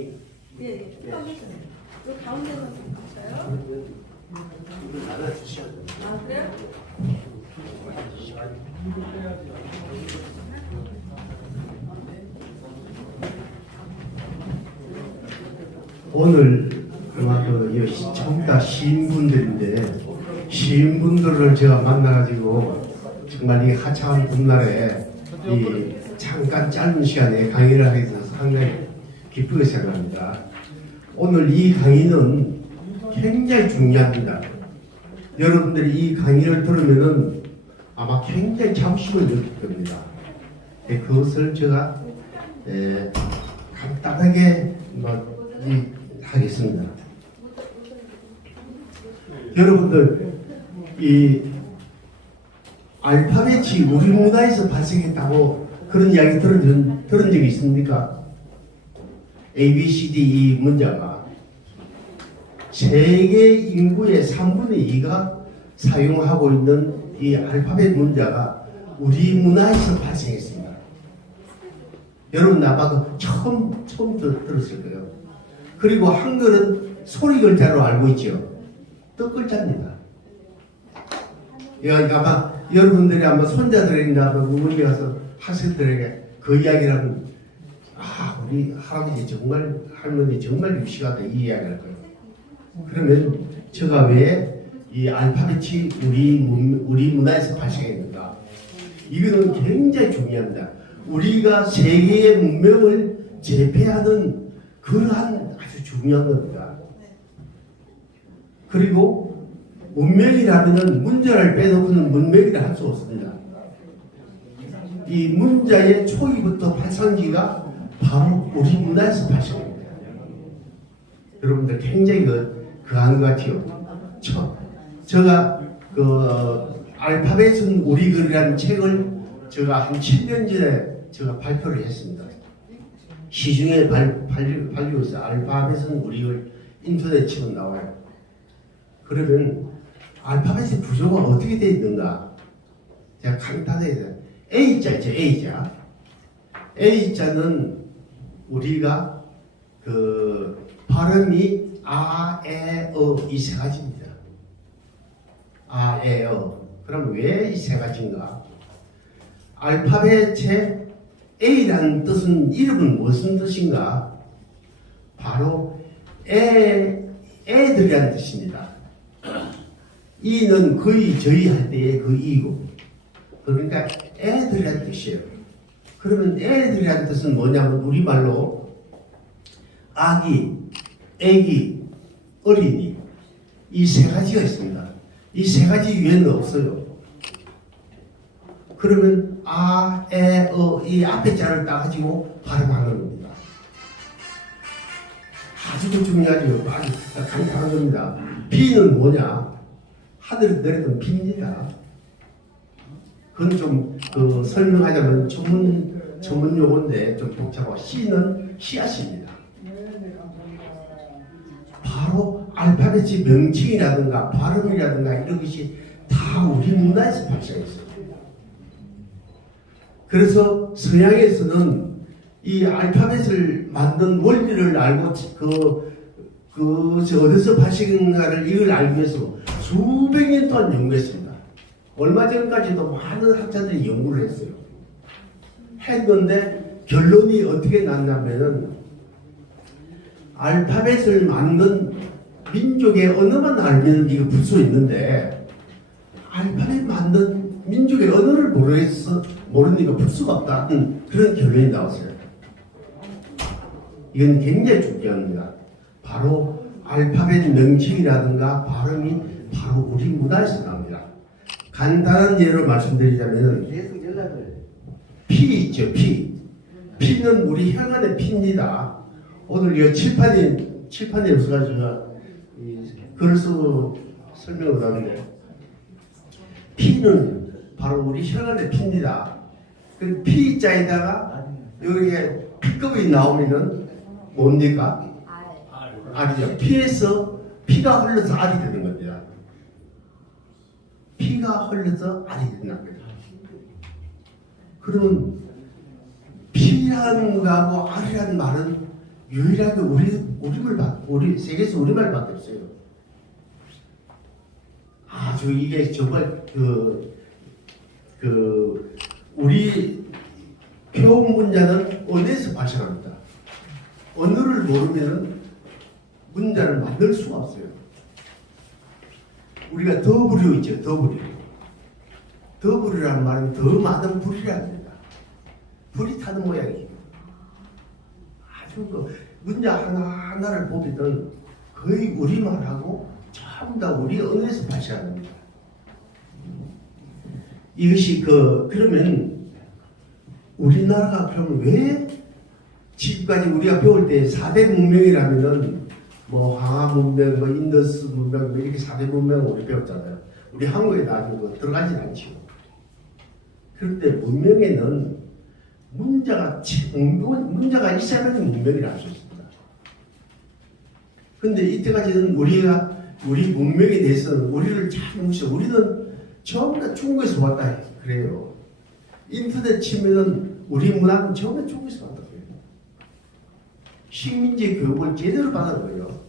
예, 요 가운데서 좀 볼까요? 나눠주셔야 돼요. 아, 그래요? 오늘 아마 전부 다 시인분들인데 시인분들을 제가 만나가지고 정말 이 하찮은 봄날에 이 잠깐 짧은 시간에 강의를 하게 돼서 상당히 기쁘게 생각합니다. 오늘 이 강의는 굉장히 중요합니다. 여러분들이 이 강의를 들으면은 아마 굉장히 자부심을 느낄 겁니다. 그것을 제가 간단하게 하겠습니다. 여러분들 이 알파벳이 우리 문화에서 발생했다고 그런 이야기 들은 적이 있습니까? A, B, C, D 이 문자가 세계 인구의 3분의 2가 사용하고 있는 이 알파벳 문자가 우리 문화에서 발생했습니다. 여러분 아마 처음 들었을 거예요. 그리고 한글은 소리 글자로 알고 있죠. 뜻 글자입니다. 아마 여러분들이 아마 손자들이나 누구에게 가서 학생들에게 그 이야기라면 우리 할아버지 정말 할머니 정말 유식하다 이 이야기를 할 거예요. 그러면 제가 왜 이 알파벳이 우리 문화에서 발생했는가? 이거는 굉장히 중요합니다. 우리가 세계의 문명을 제패하는 그러한 아주 중요한 겁니다. 그리고 문명이라면은 문자를 빼놓고는 문명이라 할 수 없습니다. 이 문자의 초기부터 발상기가 바로 우리 문화에서 발생합니다. 여러분들 굉장히 그한 것 같아요. 제가 알파벳은 우리 글이라는 책을 제가 한 7년 전에 제가 발표를 했습니다. 시중에 팔리고 있어요. 알파벳은 우리 글 인터넷 치면 나와요. 그러면 알파벳의 구조가 어떻게 되어 있는가? 제가 간단하게 A자 있죠. A자. A자는 우리가 발음이 아, 에, 어 이 세 가지입니다. 아, 에, 어. 그럼 왜 이 세 가지인가? 알파벳의 A라는 뜻은 이름은 무슨 뜻인가? 바로 애들이라는 뜻입니다. 이는 거의 저희 할 때의 그 이고 그러니까 애들이라는 뜻이에요. 그러면 애들이라는 뜻은 뭐냐면 우리말로 아기, 애기, 어린이 이 세 가지가 있습니다. 이 세 가지 이외에는 없어요. 그러면 아, 에, 어 이 앞에 자를 따가지고 발음하는 겁니다. 아주 중요하죠. 아주 간단한 겁니다. 비는 뭐냐? 하늘에서 내리던 비입니다. 그건 좀 설명하자면 전문 용어인데 좀 복잡하고 씨는 씨앗입니다. 바로 알파벳의 명칭이라든가 발음이라든가 이런 것이 다 우리 문화에서 발생했어요. 그래서 서양에서는 이 알파벳을 만든 원리를 알고 어디서 발생인가를 이걸 알기 위해서 수백 년 동안 연구했습니다. 얼마 전까지도 많은 학자들이 연구를 했는데 결론이 어떻게 났냐면은 알파벳을 만든 민족의 언어만 알면 이거 풀 수 있는데 알파벳 만든 민족의 언어를 모르니까 풀 수가 없다. 그런 결론이 나왔어요. 이건 굉장히 중요합니다. 바로 알파벳 명칭이라든가 발음이 바로 우리 문화에서 나옵니다. 간단한 예로 말씀드리자면 피 있죠. 피는 우리 혈관의 피입니다. 오늘 이 칠판에 없어가지고 글을 쓰고 설명을 하는데 피는 바로 우리 혈관의 피입니다. 그 피자에다가 여기에 P급이 나오면은 뭡니까? 알이죠. 피에서 피가 흘러서 알이 되는 겁니다. 피가 흘러서 알이 된다는 겁니다. 그러면 피라는 거하고 알이라는 말은 유일하게 우리 세계에서 우리말밖에 없어요. 아주 이게 정말 우리 표현 문자는 언어에서 발생합니다. 언어를 모르면 문자를 만들 수가 없어요. 우리가 더부류 있죠, 더부류. 더부류라는 말은 더 많은 불이라는 겁니다. 불이 타는 모양이에요. 아주 문자 하나하나를 보면 거의 우리말하고 전부 다 우리 언어에서 발생합니다. 이것이 그러면 우리나라가 그러면 왜 지금까지 우리가 배울 때 4대 문명이라면은 뭐 황하 문명, 뭐 인더스 문명, 뭐 이렇게 4대 문명을 우리 배웠잖아요. 우리 한국에 나중에 들어가진 않죠. 그런데 문명에는 문자가 있어야만 문명이라 할 수 있습니다. 그런데 이때까지는 우리 문명에 대해서는 우리를 잘 무시하고 우리는 전부 다 중국에서 왔다 그래요. 인터넷 치면은 우리 문화는 전부 다 중국에서 왔다 그래요. 식민지 교육을 제대로 받은 거예요.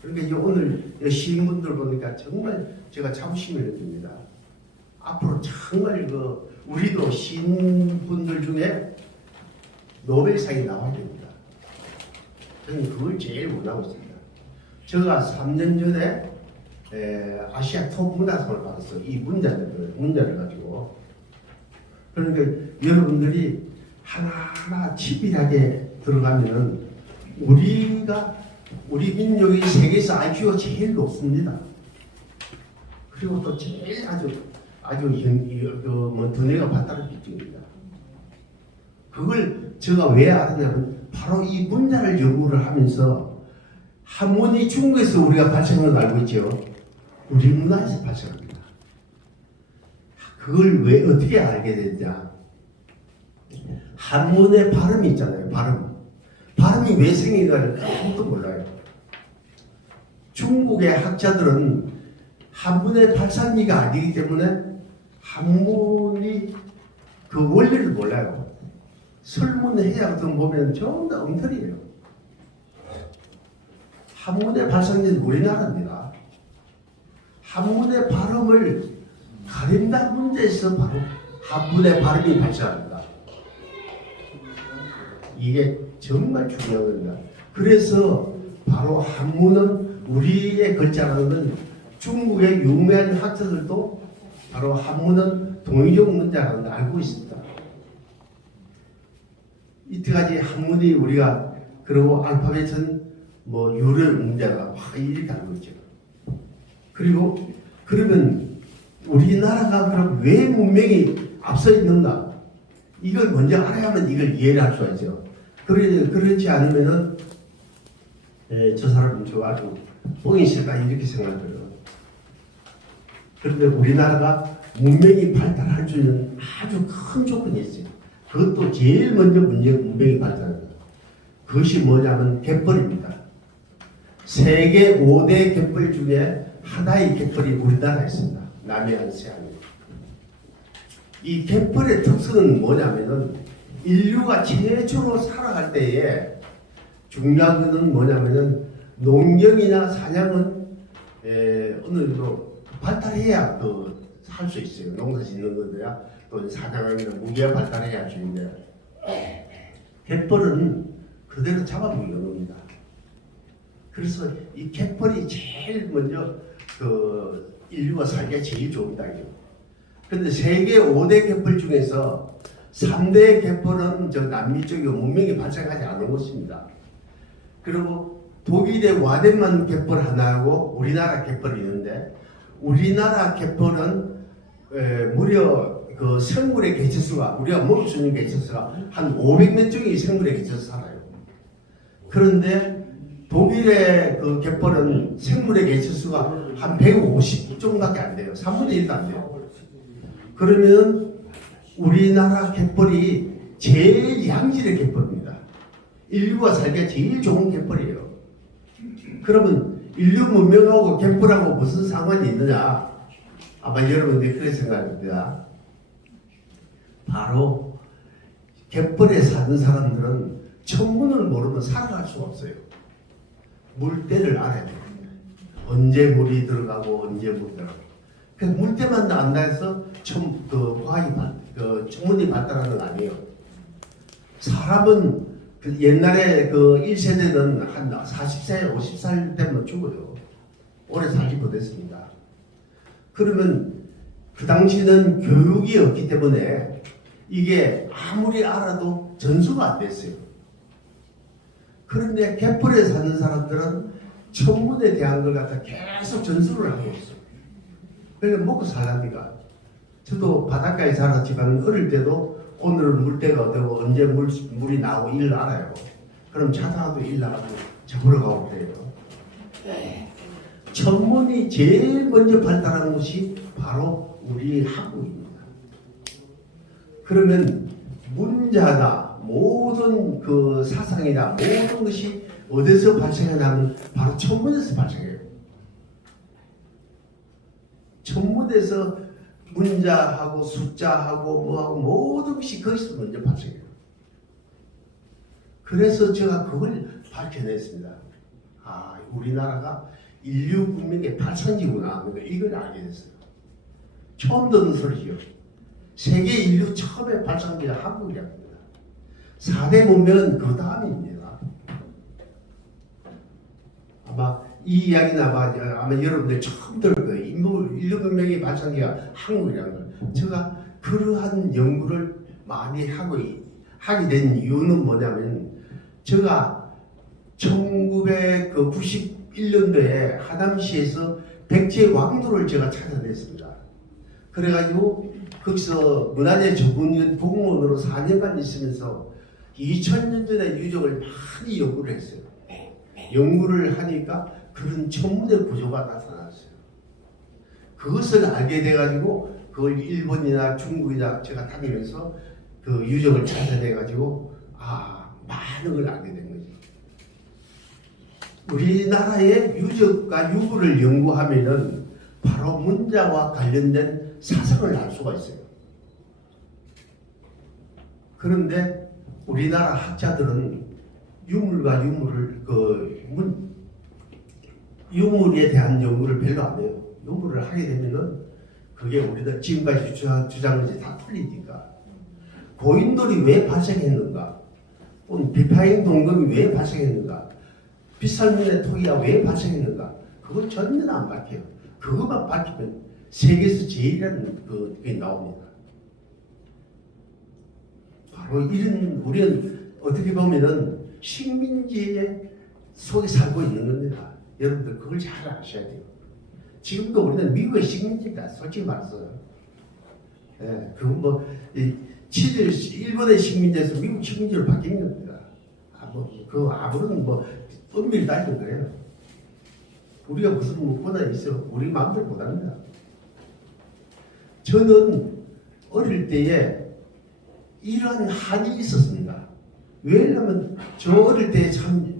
그러니까 이제 오늘 시인분들 보니까 정말 제가 자부심을 느낍니다. 앞으로 정말 우리도 시인분들 중에 노벨상이 나와야 됩니다. 저는 그걸 제일 원하고 있습니다. 제가 3년 전에 아시아 톱 문화상을 받았어요. 이 문자를 가지고. 그러니까 여러분들이 하나하나 치밀하게 들어가면은 우리 민족이 세계에서 IQ가 제일 높습니다. 그리고 또 제일 아주 두뇌가 발달한 민족입니다. 그걸 제가 왜 알았냐면 바로 이 문자를 연구를 하면서 한문이 중국에서 우리가 발생한 걸 알고 있죠. 우리 문화에서 발생합니다. 그걸 왜 어떻게 알게 됐냐? 한문의 발음이 있잖아요. 발음이 왜 생긴가를 아무도 몰라요. 중국의 학자들은 한문의 발산미가 아니기 때문에 한문이 그 원리를 몰라요. 설문해야 같은 거 보면 전부 다 엉터리예요. 한문의 발산지는 우리나라입니다. 한문의 발음을 가린다 문제에서 바로 한문의 발음이 발생합니다. 이게 정말 중요한 겁니다. 그래서 바로 한문은 우리의 글자라는 건 중국의 유명한 학자들도 바로 한문은 동의적 문자라는 걸 알고 있습니다. 이때까지 한문이 우리가 그리고 알파벳은 뭐 유료 문자가 막 이렇게 알고 있죠. 그리고 그러면 우리나라가 그럼 왜 문명이 앞서 있는가? 이걸 먼저 알아야만 이걸 이해를 할 수가 있죠. 그렇지 않으면은 저 사람은 저 아주 뽕이 싫다 이렇게 생각해요. 그런데 우리나라가 문명이 발달할 수 있는 아주 큰 조건이 있어요. 그것도 제일 먼저 문명이 발달합니다. 그것이 뭐냐면 갯벌입니다. 세계 5대 갯벌 중에 하나의 갯벌이 우리나라에 있습니다. 남해안세안이. 이 갯벌의 특성은 뭐냐면은 인류가 최초로 살아갈 때에 중요한 것은 뭐냐면은 농경이나 사냥은 어느 정도 발달해야 할 수 있어요. 농사 짓는 것들야 또 사냥하면 무기가 발달해야 할 수 있는데 갯벌은 그대로 잡아먹는 겁니다. 그래서 이 갯벌이 제일 먼저 인류가 살기가 제일 좋은 땅이죠. 그런데 세계 5대 갯벌 중에서 3대 갯벌은 저 남미 쪽에 문명이 발생하지 않은 곳입니다. 그리고 독일의 와덴만 갯벌 하나하고 우리나라 갯벌이 있는데 우리나라 갯벌은 무려 그 생물의 개체수가 우리가 먹을 수 있는 개체수가 한 500몇 종의 생물의 개체수 살아요. 그런데 독일의 그 갯벌은 생물의 개체수가 한 150 정도밖에 안 돼요. 3분의 1도 안 돼요. 그러면 우리나라 갯벌이 제일 양질의 갯벌입니다. 인류가 살기가 제일 좋은 갯벌이에요. 그러면 인류 문명하고 갯벌하고 무슨 상관이 있느냐? 아마 여러분들이 그렇게 생각합니다. 바로 갯벌에 사는 사람들은 천문을 모르면 살아갈 수가 없어요. 물때를 알아야 돼요. 언제 물이 들어가고 언제 물이 들어가고. 그 물때만 안다 해서 천문이 발달하는 거 아니에요. 사람은 그 옛날에 그 1세대는 한 40세, 50살 되면 죽어요. 오래 살지 못했습니다. 그러면 그 당시는 교육이 없기 때문에 이게 아무리 알아도 전수가 안 됐어요. 그런데 갯벌에 사는 사람들은 천문에 대한 걸 갖다 계속 전수를 하고 있어요. 그러니까 먹고 살랍니다. 저도 바닷가에 살았지만 어릴 때도 오늘은 물때가 어디고 언제 물이 나오고 이를 알아요. 그럼 자다가도 일 나가고 잡으러 가고 그래요. 천문이 제일 먼저 발달한 곳이 바로 우리 한국입니다. 그러면 문자나 모든 그 사상이나 모든 것이 어디서 발생하냐면 바로 천문에서 발생해요. 천문에서 문자하고 숫자하고 뭐하고 모든 것이 거기서 먼저 발생해요. 그래서 제가 그걸 밝혀냈습니다. 아, 우리나라가 인류 문명의 발상지구나. 그러니까 이걸 알게 됐어요. 처음 듣는 소리죠. 세계 인류 처음의 발상지가 한국이라고 합니다. 4대 문명은 그 다음입니다. 아마 이 이야기는 아마 여러분들 처음 들을 거예요. 인류 문명의 발상지가 한국이라는 걸. 제가 그러한 연구를 많이 하게 된 이유는 뭐냐면, 제가 1991년도에 하남시에서 백제왕도를 제가 찾아냈습니다. 그래가지고 거기서 문화재 전문위원 공무원으로 4년간 있으면서 2000년 전의 유적을 많이 연구를 했어요. 연구를 하니까 그런 천문의 구조가 나타났어요. 그것을 알게 돼가지고 그걸 일본이나 중국이나 제가 다니면서 그 유적을 찾아내가지고 많은 걸 알게 된 거죠. 우리나라의 유적과 유물을 연구하면은 바로 문자와 관련된 사상을 알 수가 있어요. 그런데 우리나라 학자들은 유물과 유물에 대한 연구를 별로 안 해요. 연구를 하게 되면은 그게 우리가 지금까지 주장한 것이 다 틀리니까. 고인돌이 왜 발생했는가? 비파행 동검이 왜 발생했는가? 빗살문의 토기가 왜 발생했는가? 그걸 전혀 안 밝혀요. 그것만 밝히면 세계에서 제일이라는 그게 나옵니다. 바로 이런, 우리는 어떻게 보면은 식민지의 속에 살고 있는 겁니다. 여러분들 그걸 잘 아셔야 돼요. 지금도 우리는 미국의 식민지다, 솔직히 말해서. 그건 뭐 일본의 식민지에서 미국 식민지로 바뀐 겁니다. 그 아무런 엄밀히 따지면 그래요. 우리가 무슨 권한이 있어? 우리 마음대로 못합니다. 저는 어릴 때에 이러한 한이 있었습니다. 왜냐하면 저 어릴 때 참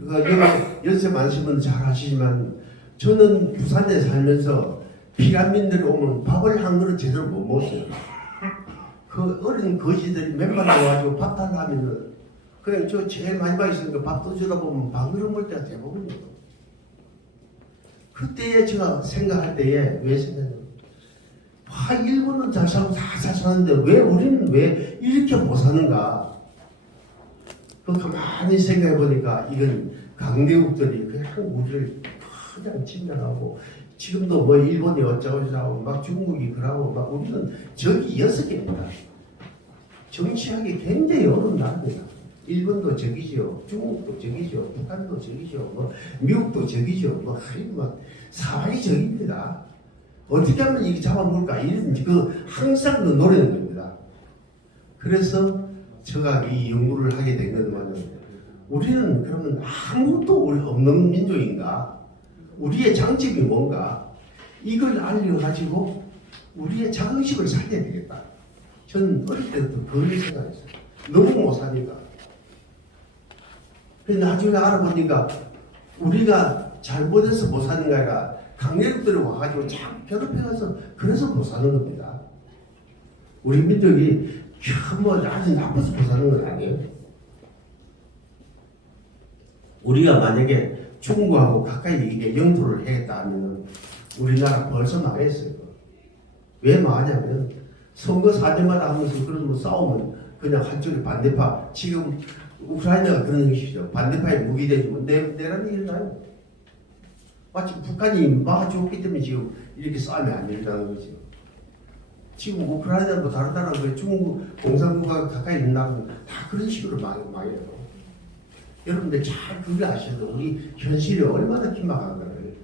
연세 많으신 분은 잘 아시지만, 저는 부산에 살면서 피난민들이 오면 밥을 한 그릇 제대로 못 먹었어요. 그 어린 거지들이 맨날 와가지고 밥 달라 하면은 그냥 저 제일 마지막에 있으니까 밥 떠주다 보면 방으로 먹을 때가 대부분이에요. 그때에 제가 생각할 때에 왜 생각해요? 일본은 잘 살고 다 잘 사는데 왜 우리는 왜 이렇게 못 사는가? 가만히 생각해 보니까 이건 강대국들이 그냥 우리를 그냥 침략하고, 지금도 일본이 어쩌고저쩌고 막 중국이 그러고 막 우리는 적이 6개입니다. 정치하기 굉장히 어려운 나라입니다. 일본도 적이죠, 중국도 적이죠, 북한도 적이죠, 미국도 적이죠, 사방이 적입니다. 어떻게 하면 이게 잡아먹을까? 이런 항상 노래는 겁니다. 그래서 제가 이 연구를 하게 된 것은, 우리는 그러면 아무것도 없는 민족인가? 우리의 장점이 뭔가? 이걸 알려가지고 우리의 자긍심을 살려야 되겠다. 저는 어릴 때부터 그걸 생각했어요. 너무 못 사니까. 나중에 알아보니까 우리가 잘못해서 못 사는 게 아니라 강대국들이 와가지고 참 괴롭혀서 그래서 못 사는 겁니다. 우리 민족이 아주 나빠서 못 사는 건 아니에요. 우리가 만약에 중국하고 가까이 이게 영토를 해겠다 하면 우리나라 벌써 망했어요. 왜 망하냐면 선거 4년마다 하면서 그런 뭐 싸우면 그냥 한쪽에 반대파, 지금 우크라이나가 그런 것이죠. 반대파에 무기 대주면 내란이 일어나요. 마치 북한이 막아주었기 때문에 지금 이렇게 싸움이 안 일어나는 거죠. 지금 우크라이나도 다른 나라가 중국 공산국가 가까이 있는 나라는 다 그런 식으로 망해요. 여러분들 잘 그걸 아셔도 우리 현실이 얼마나 긴박한가를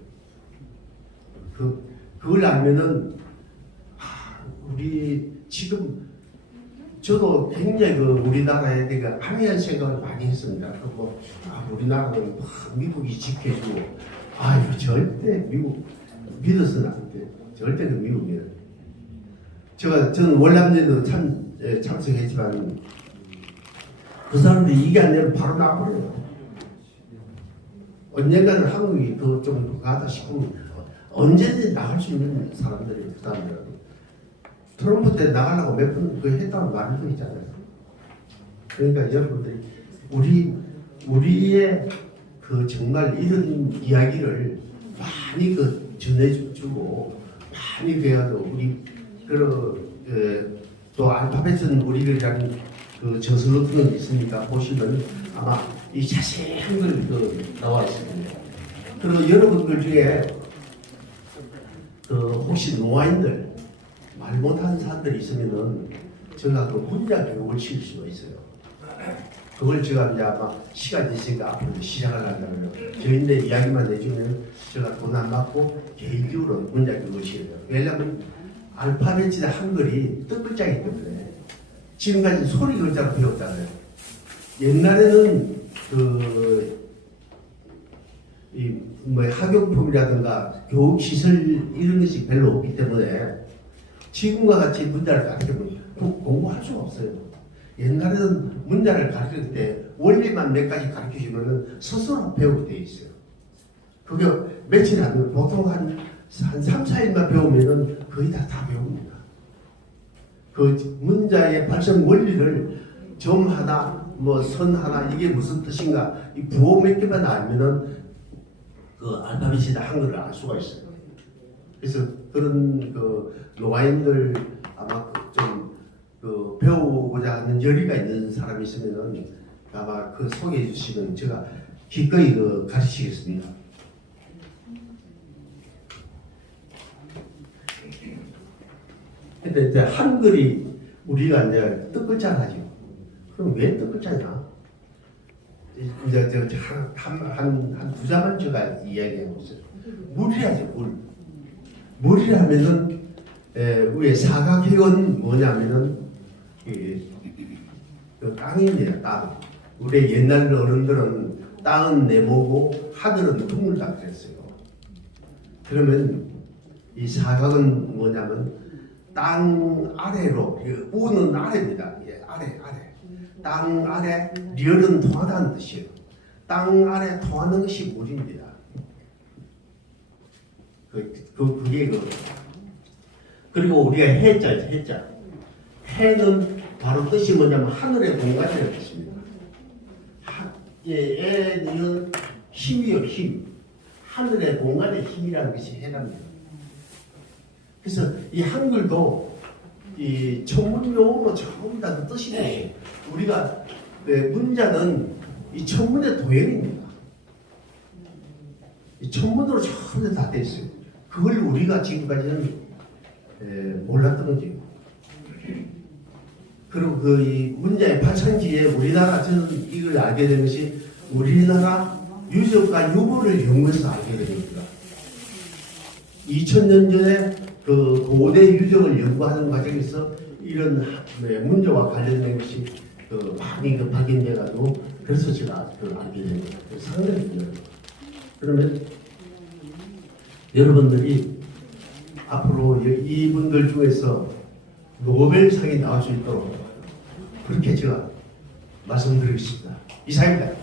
그걸 알면은 우리 지금 저도 굉장히 우리나라에 대해 암해한 생각을 많이 했습니다. 그리고 우리나라는 미국이 지켜주고 이거 절대 미국 믿어서는 안 돼. 절대 그 미국 믿어. 저는 월남전에도 참석했지만 그 사람들이 이게 안 되면 바로 나가버려요. 언젠가는 한국이 더 좀 가다 싶으면 언제든지 나갈 수 있는 사람들이 그 사람들은 트럼프 때 나가려고 몇 번 했다는 말도 있잖아요. 그러니까 여러분들이 우리의 정말 이런 이야기를 많이 전해주고 많이 배워도 우리 또 알파벳은 우리라는 저서로트는 있으니까 보시면 아마 이 자세한 걸 나와 있습니다. 그리고 여러분들 중에 혹시 노아인들 말 못하는 사람들이 있으면은 제가 문자 교육을 시킬 수가 있어요. 그걸 제가 이제 아마 시간이 있으니까 앞으로 시작을 하려고요. 저희들 이야기만 내주면 제가 돈 안 받고 개인적으로 문자 교육을 시켜요. 왜냐하면 알파벳이나 한글이 뜻글자이기 때문에 지금까지 소리 글자로 배웠잖아요. 옛날에는 학용품이라든가 교육시설 이런 것이 별로 없기 때문에 지금과 같이 문자를 가르치면 공부할 수가 없어요. 옛날에는 문자를 가르칠 때 원리만 몇 가지 가르치시면 스스로 배우게 돼 있어요. 그게 며칠 안 돼요. 보통 한 3, 4일만 배우면은 거의 다 배웁니다. 그 문자의 발성 원리를 점 하나, 선 하나, 이게 무슨 뜻인가, 이 부호 몇 개만 알면은 알파벳이나 한글을 알 수가 있어요. 그래서 그런 노아인들 아마 좀 배우고자 하는 열의가 있는 사람이 있으면은 아마 소개해 주시면 제가 기꺼이 가르치겠습니다. 근데 이제 한글이 우리가 이제 뜻글자라죠. 그럼 왜 뜻글자냐? 이제 한 두 자만 제가 이야기하고 있어요. 물이라죠, 물이라면은 위에 사각형은 뭐냐면은 땅입니다, 땅. 우리 옛날 어른들은 땅은 네모고 하늘은 둥글다 그랬어요. 그러면 이 사각은 뭐냐면 땅 아래로, 우는 아래입니다. 아래. 땅 아래, 리얼은 통하다는 뜻이에요. 땅 아래 통하는 것이 물입니다. 그리고 우리가 해자. 해는 바로 뜻이 뭐냐면 하늘의 공간이라는 뜻입니다. 해는 힘이요, 힘. 하늘의 공간의 힘이라는 것이 해랍니다. 그래서 이 한글도 이 천문용어로 전부 다 뜻이 돼요. 우리가 문자는 이 천문의 도형입니다. 이 천문으로 전부 다 돼 있어요. 그걸 우리가 지금까지는 몰랐던 거죠. 그리고 이 문자의 파창지에 우리나라, 저는 이걸 알게 된 것이 우리나라 유적과 유물을 연구해서 알게 된 겁니다. 2000년 전에 고대 유적을 연구하는 과정에서 이런 문제와 관련된 것이 많이 발견돼가지고 그래서 제가 알게 된 거예요. 상당히 중요해요. 그러면 여러분들이 앞으로 이분들 중에서 노벨상이 나올 수 있도록 그렇게 제가 말씀드리겠습니다. 이상입니다.